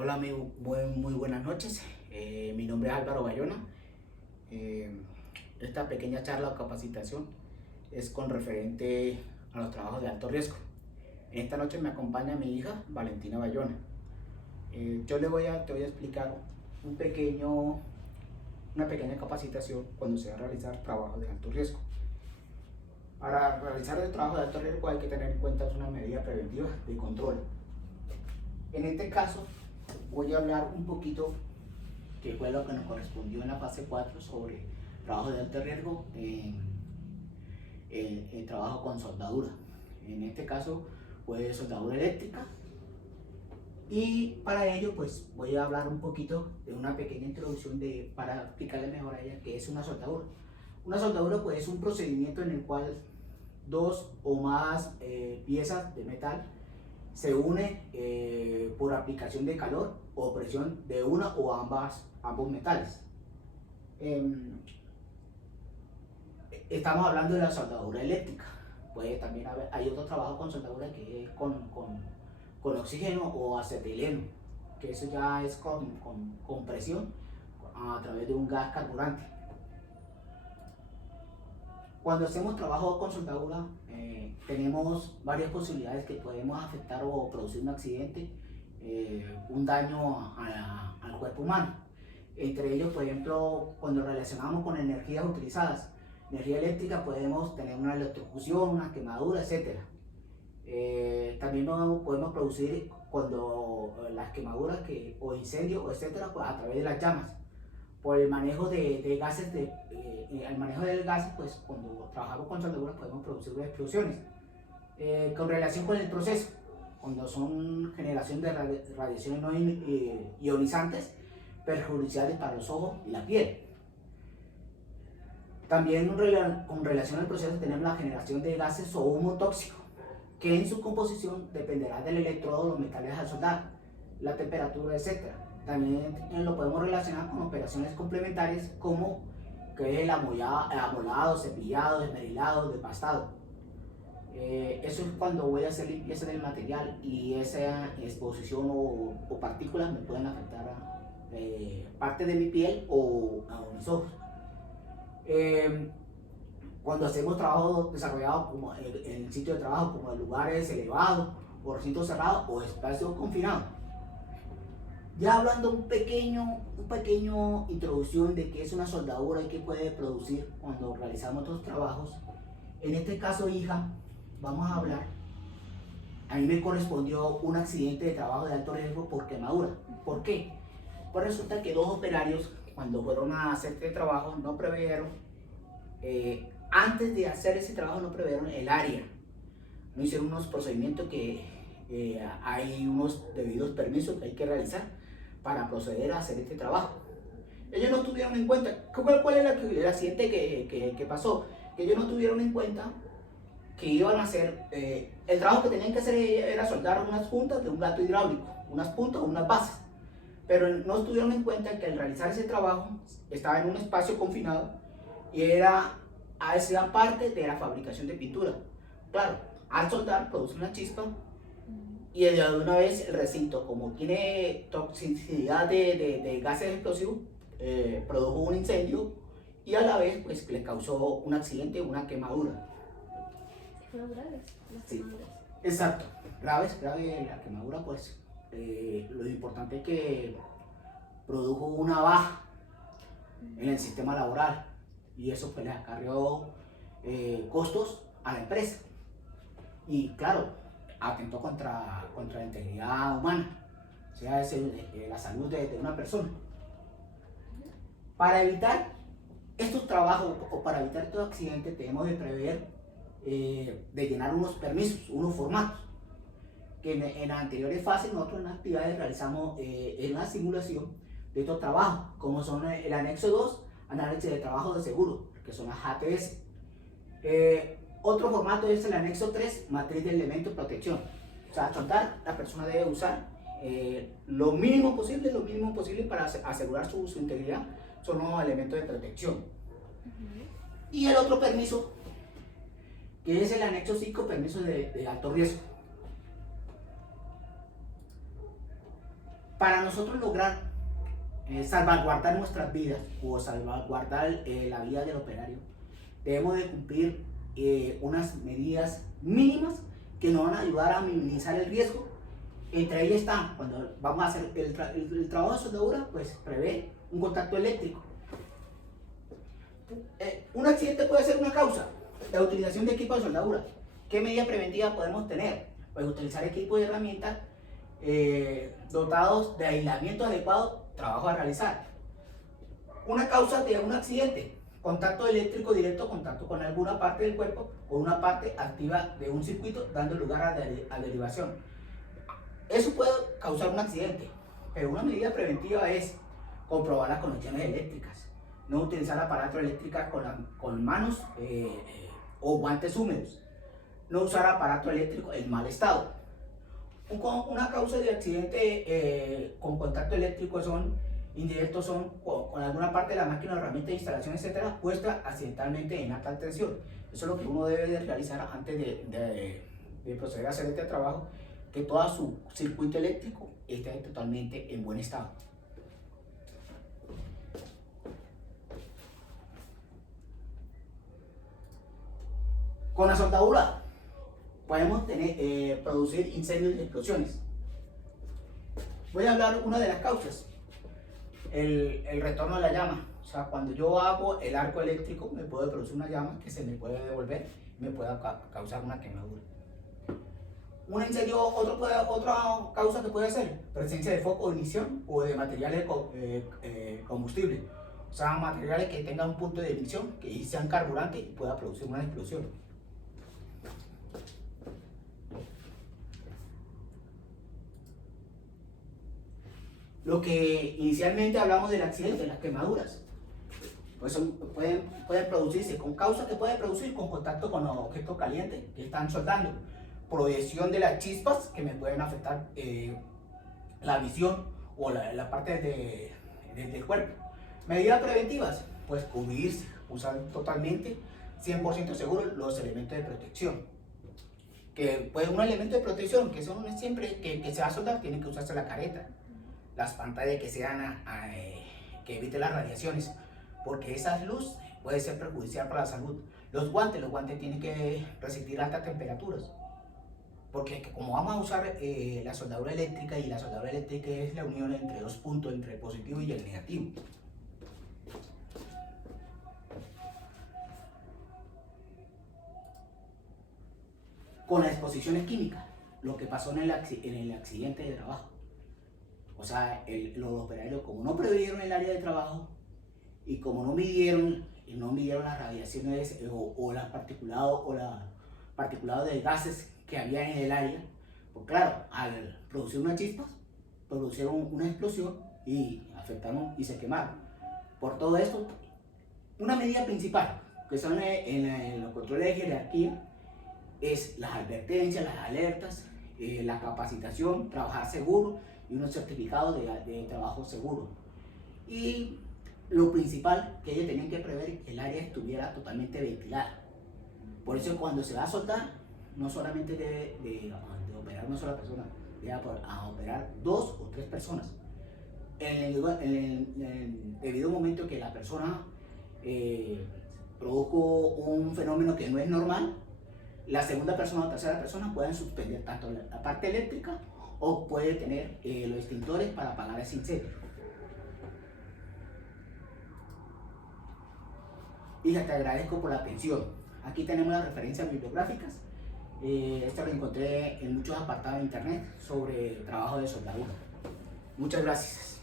Hola, muy buenas noches. Mi nombre es Álvaro Bayona. Eh, Esta pequeña charla o capacitación es con referente a los trabajos de alto riesgo. En esta noche me acompaña mi hija Valentina Bayona. Yo te voy a explicar un pequeño, una pequeña capacitación cuando se va a realizar trabajos de alto riesgo. Para realizar el trabajo de alto riesgo hay que tener en cuenta una medida preventiva de control. En este caso voy a hablar un poquito que fue lo que nos correspondió en la fase 4 sobre trabajo de alto riesgo en el trabajo con soldadura. En este caso fue soldadura eléctrica, y para ello pues voy a hablar un poquito de una pequeña introducción para explicarle mejor a ella qué es una soldadura. Una soldadura pues es un procedimiento en el cual dos o más piezas de metal se une por aplicación de calor o presión de una o ambos metales. Estamos hablando de la soldadura eléctrica. Pues también hay otro trabajo con soldadura que es con oxígeno o acetileno, que eso ya es con presión a través de un gas carburante. Cuando hacemos trabajo con soldadura, tenemos varias posibilidades que podemos afectar o producir un accidente, un daño al cuerpo humano. Entre ellos, por ejemplo, cuando relacionamos con energías utilizadas, energía eléctrica, podemos tener una electrocución, una quemadura, etc. También podemos producir cuando las quemaduras o incendios, etc., pues, a través de las llamas. Por el manejo de gases, al manejo del gas, pues cuando trabajamos con soldaduras podemos producir explosiones. Con relación con el proceso, cuando son generación de radiaciones no ionizantes perjudiciales para los ojos y la piel. También con relación al proceso tenemos la generación de gases o humo tóxico, que en su composición dependerá del electrodo, los metales a soldar, la temperatura, etc. También lo podemos relacionar con operaciones complementarias como que es el amolado, cepillado, desmerilado, despastado. Eso es cuando voy a hacer limpieza del material y esa exposición o partículas me pueden afectar a parte de mi piel o a mis ojos. Cuando hacemos trabajo desarrollado como en el sitio de trabajo, como en lugares elevados o recintos cerrados o espacios confinados. Ya hablando un pequeño introducción de qué es una soldadura y qué puede producir cuando realizamos estos trabajos. En este caso, hija, vamos a hablar. A mí me correspondió un accidente de trabajo de alto riesgo por quemadura. ¿Por qué? Pues resulta que dos operarios, cuando fueron a hacer este trabajo, no previeron, antes de hacer ese trabajo, no previeron el área. No hicieron unos procedimientos que hay unos debidos permisos que hay que realizar para proceder a hacer este trabajo. Ellos no tuvieron en cuenta, ¿cuál es el accidente que pasó? Que ellos no tuvieron en cuenta que iban a hacer, el trabajo que tenían que hacer era soldar unas puntas de un gato hidráulico, unas puntas o unas bases. Pero no tuvieron en cuenta que al realizar ese trabajo estaba en un espacio confinado y hacía parte de la fabricación de pintura. Claro, al soldar produce una chispa y de una vez el recinto, como tiene toxicidad de gases explosivos, produjo un incendio y a la vez pues le causó un accidente, una quemadura. ¿Fueron graves las Sí, quemaduras? exacto, grave la quemadura, pues lo importante es que produjo una baja en el sistema laboral y eso pues le acarreó costos a la empresa y claro, atentó contra la integridad humana, o sea, es la salud de una persona. Para evitar estos trabajos o para evitar estos accidentes debemos de prever de llenar unos permisos, unos formatos, que en las anteriores fases nosotros en las actividades realizamos en la simulación de estos trabajos, como son el anexo 2, análisis de trabajo de seguro, que son las ATS. Otro formato es el anexo 3, matriz de elementos de protección. O sea, soldar, la persona debe usar lo mínimo posible para asegurar su integridad, son los elementos de protección. Y el otro permiso, que es el anexo 5, permiso de alto riesgo. Para nosotros lograr salvaguardar nuestras vidas o salvaguardar la vida del operario, debemos de cumplir unas medidas mínimas que nos van a ayudar a minimizar el riesgo. Entre ellas está, cuando vamos a hacer el trabajo de soldadura, pues prevé un contacto eléctrico. Un accidente puede ser una causa, la utilización de equipo de soldadura. ¿Qué medida preventiva podemos tener? Pues utilizar equipos y herramientas dotados de aislamiento adecuado, trabajo a realizar. Una causa de un accidente, contacto eléctrico directo, contacto con alguna parte del cuerpo o una parte activa de un circuito, dando lugar a derivación. Eso puede causar un accidente, pero una medida preventiva es comprobar las conexiones eléctricas, no utilizar aparatos eléctricos con manos o guantes húmedos, no usar aparato eléctrico en mal estado. Una causa de accidente con contacto eléctrico indirectos son con alguna parte de la máquina, herramienta, instalación, etcétera, puesta accidentalmente en alta tensión. Eso es lo que uno debe de realizar antes de proceder a hacer este trabajo, que todo su circuito eléctrico esté totalmente en buen estado. Con la soldadura podemos producir incendios y explosiones. Voy a hablar una de las causas, el retorno de la llama. O sea, cuando yo hago el arco eléctrico me puede producir una llama que se me puede devolver y me puede causar una quemadura. Un incendio, otra causa que puede ser presencia de foco de ignición o de materiales combustibles. O sea, materiales que tengan un punto de ignición, que sean carburantes y pueda producir una explosión. Lo que inicialmente hablamos del accidente, las quemaduras, pues pueden producirse con causas que pueden producir con contacto con los objetos calientes que están soldando, proyección de las chispas que me pueden afectar la visión o la parte del cuerpo. Medidas preventivas, pues cubrirse, usar totalmente 100% seguro los elementos de protección. Que pues un elemento de protección que son siempre que se va a soldar, tiene que usarse la careta, las pantallas que sean que eviten las radiaciones, porque esa luz puede ser perjudicial para la salud. Los guantes tienen que resistir altas temperaturas, porque como vamos a usar la soldadura eléctrica, y la soldadura eléctrica es la unión entre dos puntos, entre el positivo y el negativo. Con las exposiciones químicas, lo que pasó en el accidente de trabajo. O sea, los operarios, como no previeron el área de trabajo y como no midieron las radiaciones o las particulados de gases que había en el área, pues claro, al producir unas chispas, produjeron una explosión y afectaron y se quemaron. Por todo esto, una medida principal que son en los controles de jerarquía es las advertencias, las alertas, la capacitación, trabajar seguro y unos certificados de trabajo seguro. Y lo principal, que ellos tenían que prever que el área estuviera totalmente ventilada. Por eso cuando se va a soldar, no solamente de operar una sola persona, debe operar 2 o 3 personas. En el debido momento que la persona produjo un fenómeno que no es normal, la segunda persona o tercera persona pueden suspender tanto la parte eléctrica o puede tener los extintores para apagar ese incendio. Hija, te agradezco por la atención. Aquí tenemos las referencias bibliográficas. Esto lo encontré en muchos apartados de internet sobre trabajo de soldadura. Muchas gracias.